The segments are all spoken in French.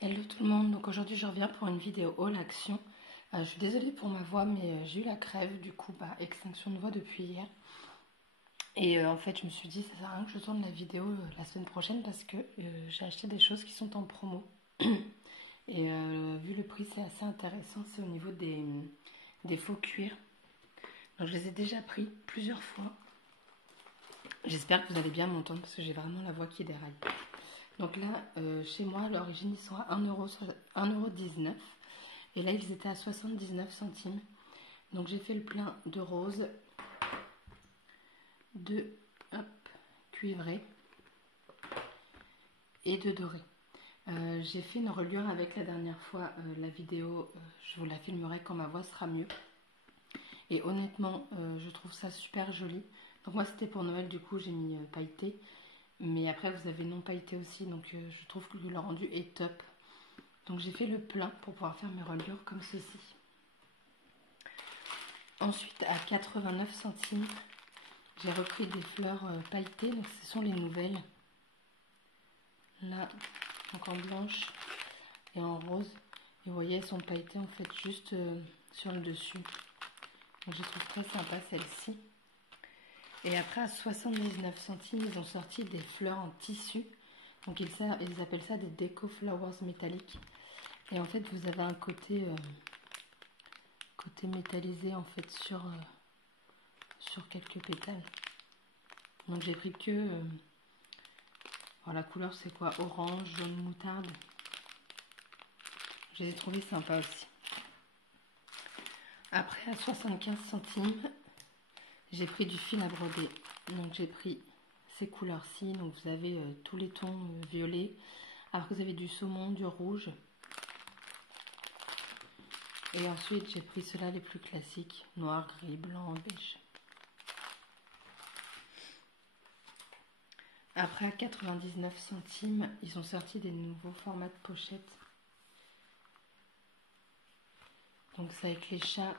Hello tout le monde, donc aujourd'hui je reviens pour une vidéo haul action. Je suis désolée pour ma voix mais j'ai eu la crève, du coup extinction de voix depuis hier. Et en fait je me suis dit ça sert à rien que je tourne la vidéo la semaine prochaine parce que j'ai acheté des choses qui sont en promo. Et vu le prix c'est assez intéressant, c'est au niveau des faux cuirs. Donc je les ai déjà pris plusieurs fois. J'espère que vous allez bien m'entendre parce que j'ai vraiment la voix qui déraille. Donc là, chez moi, à l'origine, ils sont à 1,19 €. Et là, ils étaient à 79 centimes. Donc j'ai fait le plein de rose, de cuivré et de doré. J'ai fait une reliure avec la dernière fois. La vidéo, je vous la filmerai quand ma voix sera mieux. Et honnêtement, je trouve ça super joli. Donc moi, c'était pour Noël, du coup, j'ai mis pailleté. Mais après, vous avez non pailleté aussi. Donc je trouve que le rendu est top. Donc j'ai fait le plein pour pouvoir faire mes reliures comme ceci. Ensuite, à 89 centimes, j'ai repris des fleurs pailletées. Donc ce sont les nouvelles. Là, donc en blanche et en rose. Et vous voyez, elles sont pailletées en fait juste sur le dessus. Donc je trouve très sympa celle-ci. Et après, à 79 centimes, ils ont sorti des fleurs en tissu. Donc ils appellent ça des Deco Flowers métalliques. Et en fait, vous avez un côté métallisé en fait sur quelques pétales. Donc j'ai pris que alors la couleur c'est quoi, orange, jaune moutarde. Je les ai trouvés sympas aussi. Après, à 75 centimes, j'ai pris du fil à broder. Donc j'ai pris ces couleurs-ci. Donc vous avez tous les tons violets. Après vous avez du saumon, du rouge. Et ensuite j'ai pris ceux-là les plus classiques, noir, gris, blanc, beige. Après, à 99 centimes, ils ont sorti des nouveaux formats de pochettes. Donc c'est avec les chats.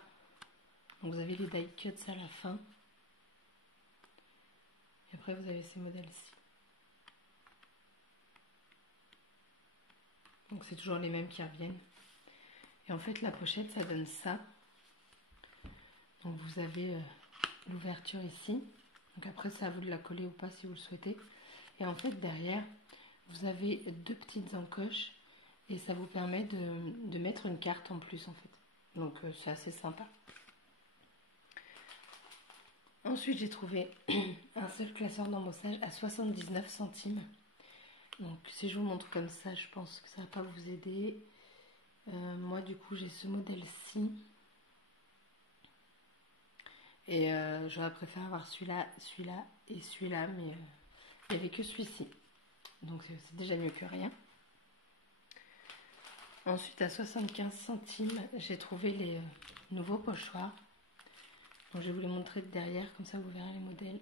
Donc vous avez les die cuts à la fin. Et après vous avez ces modèles-ci. Donc c'est toujours les mêmes qui reviennent. Et en fait la pochette ça donne ça. Donc vous avez l'ouverture ici. Donc après c'est à vous de la coller ou pas si vous le souhaitez. Et en fait derrière vous avez deux petites encoches. Et ça vous permet de mettre une carte en plus en fait. Donc c'est assez sympa. Ensuite j'ai trouvé un seul classeur d'embossage à 79 centimes. Donc si je vous montre comme ça, je pense que ça va pas vous aider. Moi du coup j'ai ce modèle-ci. Et j'aurais préféré avoir celui-là et celui-là, mais il n'y avait que celui-ci. Donc c'est déjà mieux que rien. Ensuite à 75 centimes, j'ai trouvé les nouveaux pochoirs. Donc je vais vous les montrer de derrière, comme ça vous verrez les modèles.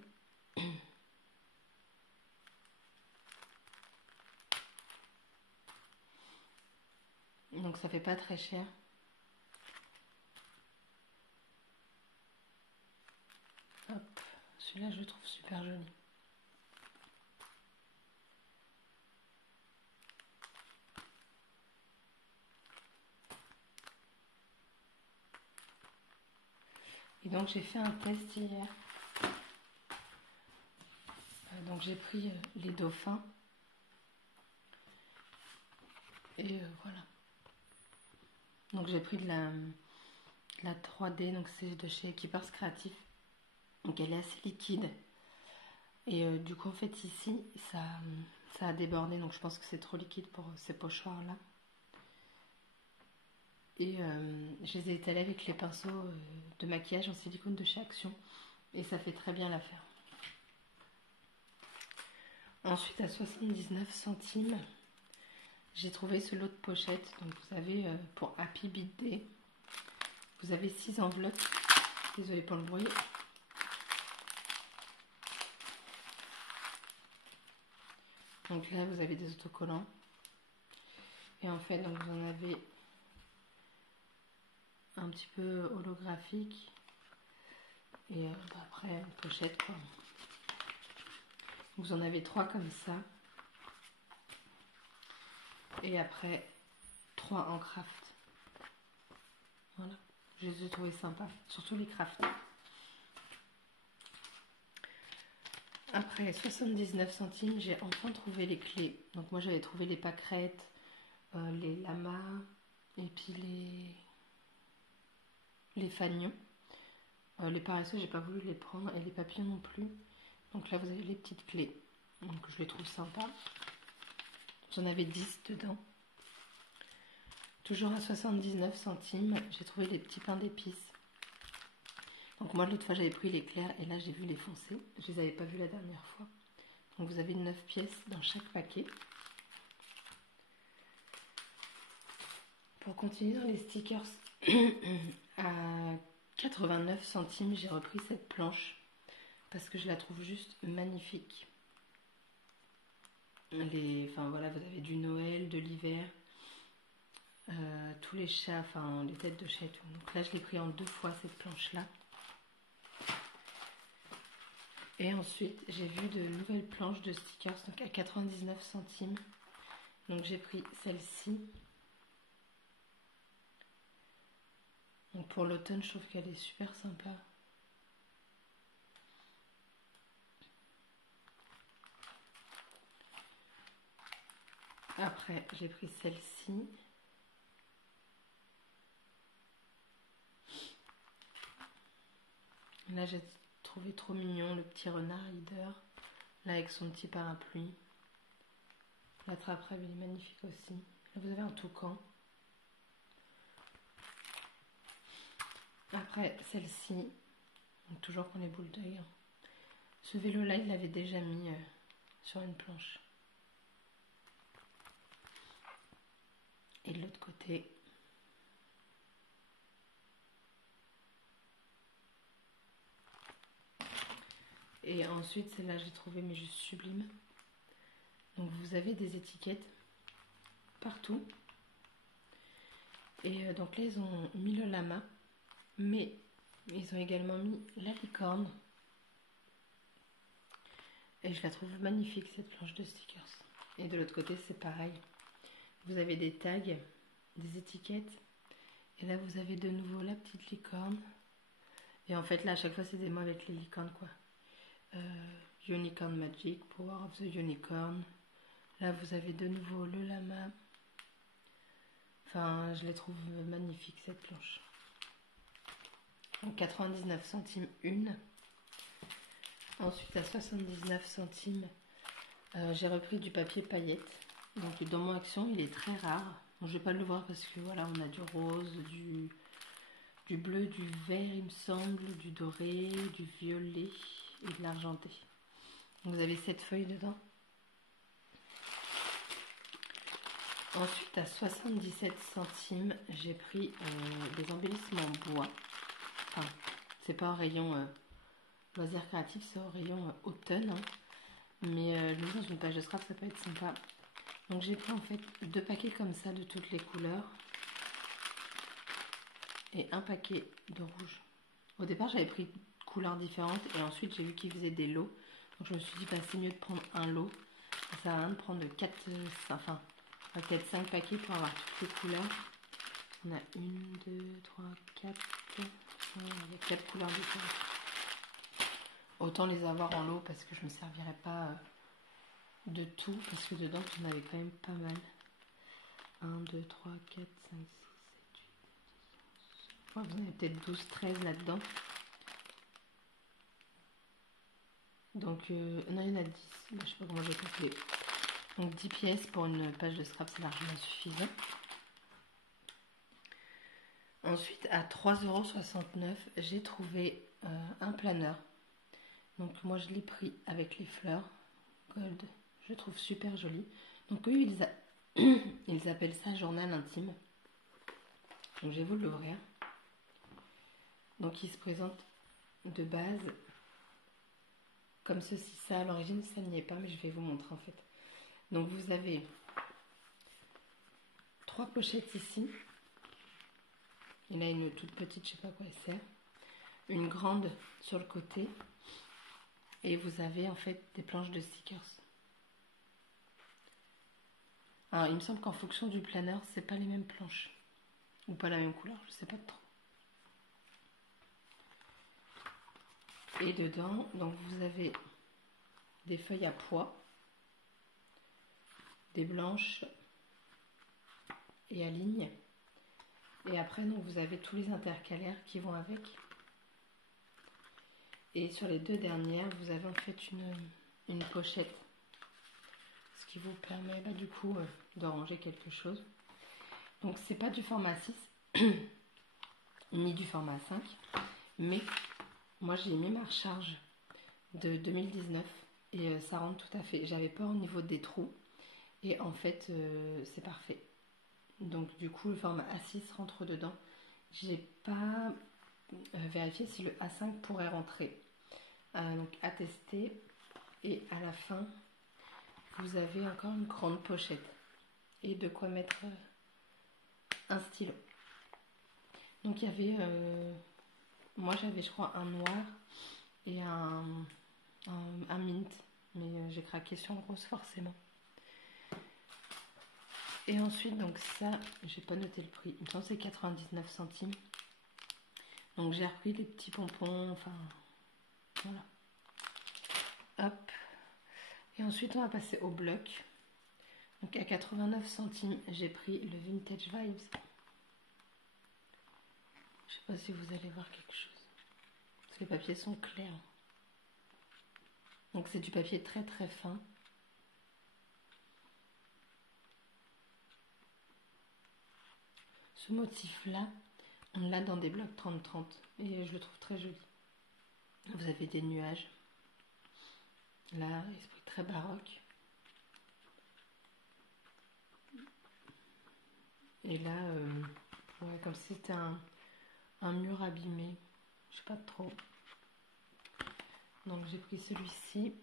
Donc ça fait pas très cher. Hop, celui-là je le trouve super joli. Et donc j'ai fait un test hier. Donc j'ai pris les dauphins. Et voilà. Donc j'ai pris de la 3D, donc c'est de chez Keepers Creative. Donc elle est assez liquide. Et du coup en fait ici ça a débordé, donc je pense que c'est trop liquide pour ces pochoirs là. Et je les ai étalés avec les pinceaux de maquillage en silicone de chez Action. Et ça fait très bien l'affaire. Ensuite à 79 centimes, j'ai trouvé ce lot de pochettes. Donc vous avez pour Happy Birthday, vous avez 6 enveloppes. Désolée pour le bruit. Donc là vous avez des autocollants. Et en fait donc vous en avez un petit peu holographique. Et après une pochette quoi. Vous en avez 3 comme ça. Et après 3 en craft. Voilà, je les ai trouvés sympas, surtout les craft. Après 79 centimes, j'ai enfin trouvé les clés. Donc moi j'avais trouvé les pâquerettes, les lamas et puis les fanions. Les paresseux, j'ai pas voulu les prendre et les papillons non plus. Donc là vous avez les petites clés. Donc je les trouve sympas. J'en avais 10 dedans. Toujours à 79 centimes, j'ai trouvé les petits pains d'épices. Donc moi l'autre fois j'avais pris les clairs et là j'ai vu les foncés. Je les avais pas vus la dernière fois. Donc vous avez 9 pièces dans chaque paquet. Pour continuer dans les stickers, à 89 centimes j'ai repris cette planche parce que je la trouve juste magnifique. Enfin voilà, vous avez du Noël, de l'hiver, tous les chats, enfin les têtes de chat et tout. Donc là je l'ai pris en 2 fois cette planche là. Et ensuite j'ai vu de nouvelles planches de stickers donc à 99 centimes. Donc j'ai pris celle-ci. Donc pour l'automne je trouve qu'elle est super sympa. Après j'ai pris celle-ci. Là j'ai trouvé trop mignon le petit renard leader. Là avec son petit parapluie. L'attrape-rêve il est magnifique aussi. Là vous avez un toucan. Après celle-ci, toujours pour les boules d'œil. Ce vélo là il l'avait déjà mis sur une planche. Et de l'autre côté, et ensuite celle-là j'ai trouvé mais juste sublime. Donc vous avez des étiquettes partout. Et donc là ils ont mis le lama, mais ils ont également mis la licorne. Et je la trouve magnifique cette planche de stickers. Et de l'autre côté c'est pareil. Vous avez des tags, des étiquettes. Et là vous avez de nouveau la petite licorne. Et en fait là à chaque fois c'est des mots avec les licornes quoi. Unicorn Magic, Power of the Unicorn. Là vous avez de nouveau le lama. Enfin je les trouve magnifiques cette planche. Donc 99 centimes une. Ensuite à 79 centimes j'ai repris du papier paillettes. Donc dans mon action il est très rare. Donc, je vais pas le voir parce que voilà on a du rose, du bleu, du vert il me semble, du doré, du violet et de l'argenté. Vous avez 7 feuilles dedans. Ensuite à 77 centimes j'ai pris des embellissements en bois. Enfin c'est pas au rayon loisirs créatifs, c'est au rayon automne hein. Mais je me dis dans une page de scrap ça peut être sympa. Donc j'ai pris en fait 2 paquets comme ça de toutes les couleurs et un paquet de rouge. Au départ j'avais pris couleurs différentes et ensuite j'ai vu qu'ils faisaient des lots. Donc je me suis dit bah, c'est mieux de prendre un lot. Ça sert à rien de prendre 4-5 paquets pour avoir toutes les couleurs. On a 1, 2, 3, 4. Il y a 4 couleurs différentes. Autant les avoir en lot parce que je ne me servirais pas de tout. Parce que dedans tu en avais quand même pas mal. 1, 2, 3, 4, 5, 6, 7, 8, 10, 11. Vous en avez peut-être 12, 13 là-dedans. Donc, non, il y en a 10. Je ne sais pas comment j'ai calculé. Donc, 10 pièces pour une page de scrap, c'est largement suffisant. Ensuite, à 3,69 €, j'ai trouvé un planeur. Donc, moi, je l'ai pris avec les fleurs gold. Je le trouve super joli. Donc, eux, ils appellent ça journal intime. Donc, je vais vous l'ouvrir. Donc, il se présente de base comme ceci. Ça, à l'origine, ça n'y est pas, mais je vais vous montrer en fait. Donc, vous avez 3 pochettes ici. Il a une toute petite, je sais pas à quoi elle sert. Une grande sur le côté. Et vous avez en fait des planches de stickers. Alors, il me semble qu'en fonction du planeur, c'est pas les mêmes planches. Ou pas la même couleur, je sais pas trop. Et dedans, donc vous avez des feuilles à pois, des blanches et à ligne. Et après, donc, vous avez tous les intercalaires qui vont avec. Et sur les deux dernières, vous avez en fait une pochette. Ce qui vous permet du coup de ranger quelque chose. Donc c'est pas du format 6 ni du format 5. Mais moi j'ai mis ma recharge de 2019 et ça rentre tout à fait. J'avais peur au niveau des trous. Et en fait c'est parfait. Donc du coup le format A6 rentre dedans. J'ai pas vérifié si le A5 pourrait rentrer. Donc à tester. Et à la fin, vous avez encore une grande pochette. Et de quoi mettre un stylo. Donc il y avait... moi j'avais je crois un noir et un mint. Mais j'ai craqué sur le rose forcément. Et ensuite, donc ça, j'ai pas noté le prix. Il me semble que c'est 99 centimes. Donc j'ai repris les petits pompons, enfin voilà. Hop. Et ensuite, on va passer au bloc. Donc à 89 centimes, j'ai pris le Vintage Vibes. Je sais pas si vous allez voir quelque chose. Parce que les papiers sont clairs. Donc c'est du papier très très fin. Ce motif-là, on l'a dans des blocs 30-30 et je le trouve très joli. Vous avez des nuages. Là, esprit très baroque. Et là, ouais, comme si c'était un mur abîmé. Je sais pas trop. Donc j'ai pris celui-ci.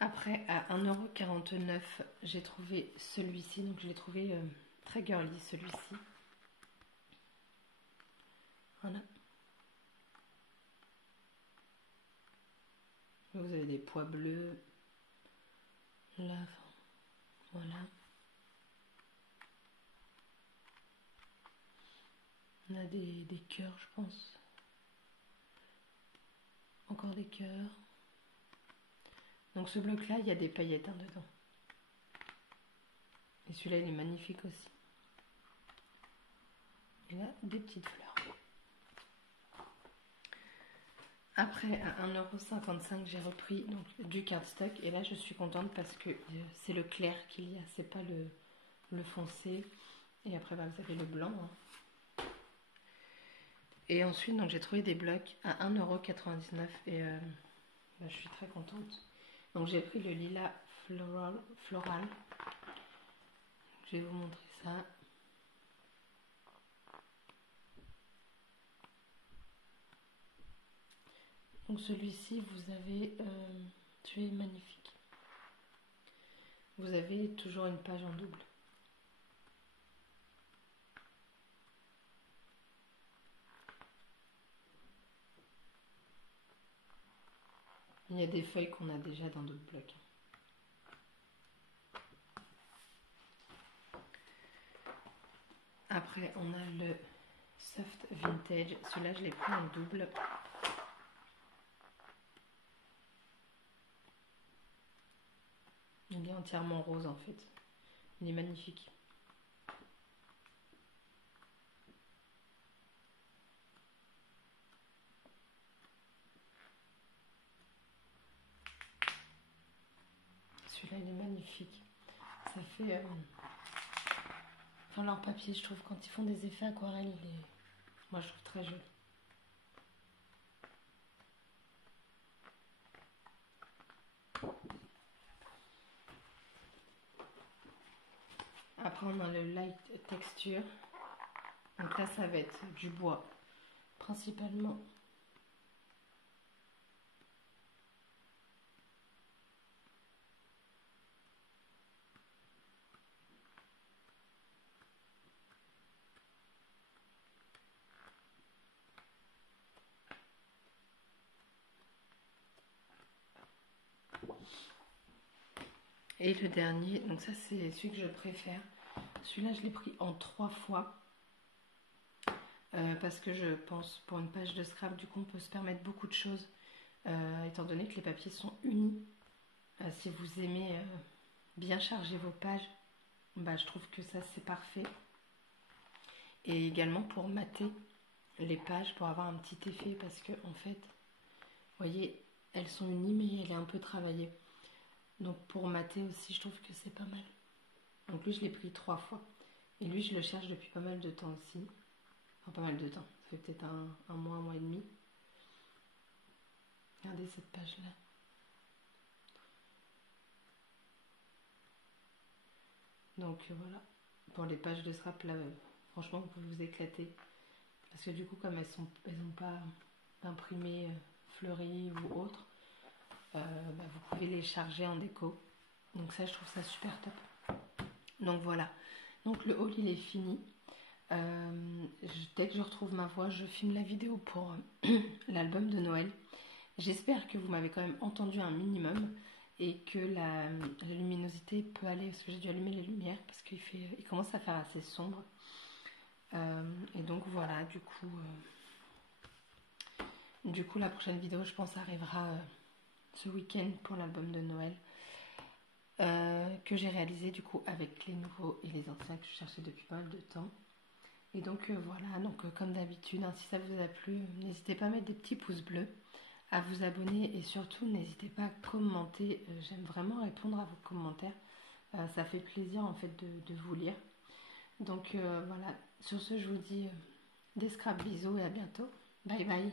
Après, à 1,49 €, j'ai trouvé celui-ci. Donc je l'ai trouvé très girly, celui-ci. Voilà. Vous avez des pois bleus. Là, voilà. On a des cœurs, je pense. Encore des cœurs. Donc ce bloc-là, il y a des paillettes dedans. Et celui-là, il est magnifique aussi. Et là, des petites fleurs. Après, à 1,55 €, j'ai repris donc, du cardstock. Et là, je suis contente parce que c'est le clair qu'il y a. C'est pas le foncé. Et après, vous avez le blanc. Hein. Et ensuite, donc j'ai trouvé des blocs à 1,99 € et je suis très contente. Donc j'ai pris le lilas floral. Je vais vous montrer ça. Donc celui-ci, vous avez, celui est magnifique. Vous avez toujours une page en double. Il y a des feuilles qu'on a déjà dans d'autres blocs. Après, on a le Soft Vintage. Celui-là, je l'ai pris en double. Il est entièrement rose en fait. Il est magnifique. Celui-là, il est magnifique. Ça fait... Enfin, leur papier, je trouve, quand ils font des effets aquarelles, il est... Moi, je trouve très joli. Après, on a le light texture. Donc là, ça va être du bois, principalement. Et le dernier, donc ça c'est celui que je préfère. Celui-là je l'ai pris en 3 fois. Parce que je pense pour une page de scrap, du coup on peut se permettre beaucoup de choses. Étant donné que les papiers sont unis. Si vous aimez bien charger vos pages, bah, je trouve que ça c'est parfait. Et également pour mater les pages, pour avoir un petit effet, parce que en fait, vous voyez, elles sont unies mais elle est un peu travaillée. Donc pour mater aussi, je trouve que c'est pas mal. Donc lui, je l'ai pris 3 fois. Et lui, je le cherche depuis pas mal de temps aussi. Enfin, pas mal de temps. Ça fait peut-être un mois et demi. Regardez cette page-là. Donc voilà. Pour les pages de scrap, là, franchement, vous pouvez vous éclater. Parce que du coup, comme elles n'ont pas imprimé fleuries ou autre, bah, vous pouvez les charger en déco. Donc ça, je trouve ça super top. Donc voilà. Donc le haul, il est fini. Dès que je retrouve ma voix, je filme la vidéo pour l'album de Noël. J'espère que vous m'avez quand même entendu un minimum et que la luminosité peut aller, parce que j'ai dû allumer les lumières parce il commence à faire assez sombre. Et donc voilà, du coup la prochaine vidéo je pense arrivera ce week-end pour l'album de Noël que j'ai réalisé du coup avec les nouveaux et les anciens que je cherchais depuis pas mal de temps. Et donc voilà, donc comme d'habitude, hein, si ça vous a plu, n'hésitez pas à mettre des petits pouces bleus, à vous abonner et surtout n'hésitez pas à commenter. J'aime vraiment répondre à vos commentaires. Ça fait plaisir en fait de vous lire. Donc voilà, sur ce je vous dis des scraps bisous et à bientôt. Bye bye.